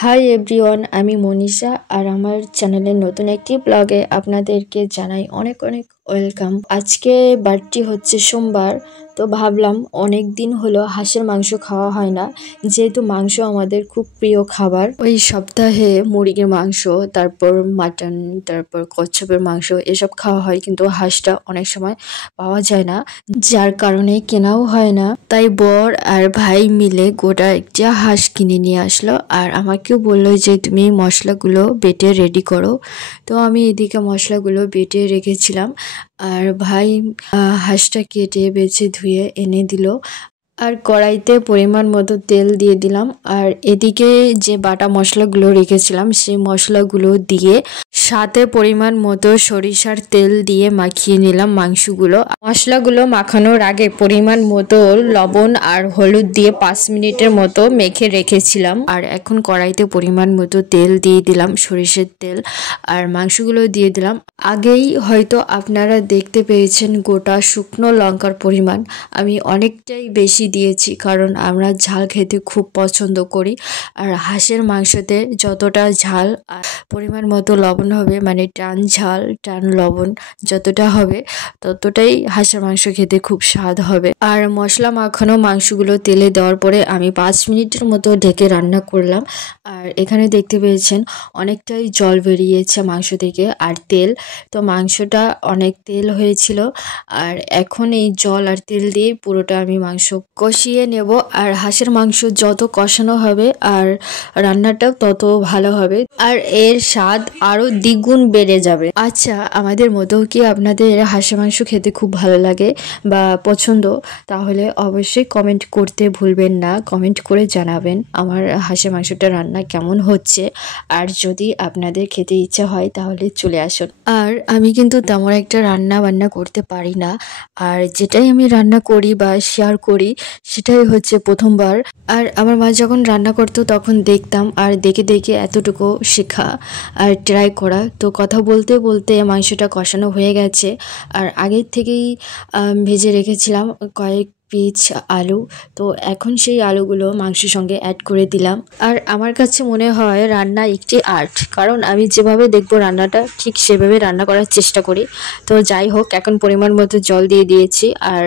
Hi everyone, আমি মনীষা আর আমার চ্যানেলের নতুন একটি ব্লগে আপনাদেরকে জানাই অনেক অনেক ওয়েলকাম। আজকে বারটি হচ্ছে সোমবার, তো ভাবলাম অনেক দিন হলো হাঁসের মাংস খাওয়া হয় না, যেহেতু মাংস আমাদের খুব প্রিয় খাবার। ওই সপ্তাহে মুরগির মাংস, তারপর মাটন, তারপর কচ্ছপের মাংস এসব খাওয়া হয়, কিন্তু হাঁসটা অনেক সময় পাওয়া যায় না, যার কারণে কেনাও হয় না। তাই বর আর ভাই মিলে গোটা একটা হাঁস কিনে নিয়ে আসলো আর আমাকেও বললো যে তুমি মশলাগুলো বেটে রেডি করো। তো আমি এদিকে মশলাগুলো বেটে রেখেছিলাম আর ভাই হাঁসটা কেটে বেছে ধুয়ে এনে দিল। আর কড়াইতে পরিমাণ মতো তেল দিয়ে দিলাম আর এদিকে যে বাটা মশলাগুলো রেখেছিলাম সেই মশলাগুলো দিয়ে সাথে পরিমাণ মতো সরিষার তেল দিয়ে মাখিয়ে নিলাম মাংসগুলো। মশলাগুলো মাখানোর আগে পরিমাণ মতো লবণ আর হলুদ দিয়ে 5 মিনিটের মতো মেখে রেখেছিলাম। আর এখন কড়াইতে পরিমাণ মতো তেল দিয়ে দিলাম, সরিষার তেল, আর মাংসগুলো দিয়ে দিলাম। আগেই হয়তো আপনারা দেখতে পেয়েছেন গোটা শুকনো লঙ্কার পরিমাণ আমি অনেকটাই বেশি দিয়েছি, কারণ আমরা ঝাল খেতে খুব পছন্দ করি। আর হাঁসের মাংসতে যতটা ঝাল আর পরিমাণ মতো লবণ হবে, মানে টান ঝাল টান লবণ যতটা হবে ততটাই হাঁসের মাংস খেতে খুব স্বাদ হবে। আর মশলা মাখানো মাংসগুলো তেলে দেওয়ার পরে আমি 5 মিনিটের মতো ঢেকে রান্না করলাম। আর এখানে দেখতে পেয়েছেন অনেকটাই জল বেরিয়েছে মাংস থেকে আর তেল, তো মাংসটা অনেক তেল হয়েছিল। আর এখন এই জল আর তেল দিয়ে পুরোটা আমি মাংস কষিয়ে নেব। আর হাঁসের মাংস যত কষানো হবে আর রান্নাটাও তত ভালো হবে আর এর স্বাদ আরো দ্বিগুণ বেড়ে যাবে। আচ্ছা, আমাদের মতো কি আপনাদের হাঁসের মাংস খেতে খুব ভালো লাগে বা পছন্দ? তাহলে অবশ্যই কমেন্ট করতে ভুলবেন না, কমেন্ট করে জানাবেন আমার হাঁসের মাংসটা রান্না কেমন হচ্ছে। আর যদি আপনাদের খেতে ইচ্ছা হয় তাহলে চলে আসুন। আর আমি কিন্তু তেমন একটা রান্না বান্না করতে পারি না, আর যেটাই আমি রান্না করি বা শেয়ার করি সেটাই হচ্ছে প্রথমবার। আর আমার মা যখন রান্না করতো তখন দেখতাম আর দেখে দেখে এতটুকু শেখা আর ট্রাই করা। তো কথা বলতে বলতে মাংসটা কষানো হয়ে গেছে আর আগের থেকেই ভেজে রেখেছিলাম কয়েক পিস আলু, তো এখন সেই আলুগুলো মাংসের সঙ্গে অ্যাড করে দিলাম। আর আমার কাছে মনে হয় রান্না একটি আর্ট, কারণ আমি যেভাবে দেখবো রান্নাটা ঠিক সেভাবে রান্না করার চেষ্টা করি। তো যাই হোক, এখন পরিমাণ মতো জল দিয়ে দিয়েছি আর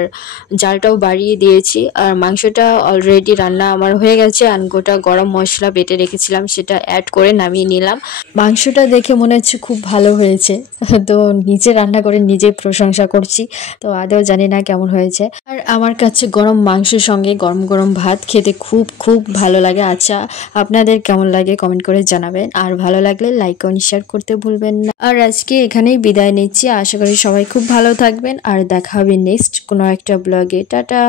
জালটাও বাড়িয়ে দিয়েছি আর মাংসটা অলরেডি রান্না আমার হয়ে গেছে। আর গোটা গরম মশলা বেটে রেখেছিলাম সেটা অ্যাড করে নামিয়ে নিলাম। মাংসটা দেখে মনে হচ্ছে খুব ভালো হয়েছে, তো নিজে রান্না করে নিজে প্রশংসা করছি, তো আদৌ জানি না কেমন হয়েছে। আর আমার কাছে গরম মাংসের সঙ্গে গরম গরম ভাত খেতে খুব খুব ভালো লাগে। আচ্ছা, আপনাদের কেমন লাগে কমেন্ট করে জানাবেন, আর ভালো লাগলে লাইক কমেন্ট শেয়ার করতে ভুলবেন না। আর আজকে এখানেই বিদায় নিচ্ছি, আশা করি সবাই খুব ভালো থাকবেন আর দেখা হবে নেক্সট কোনো একটা ব্লগে। টাটা।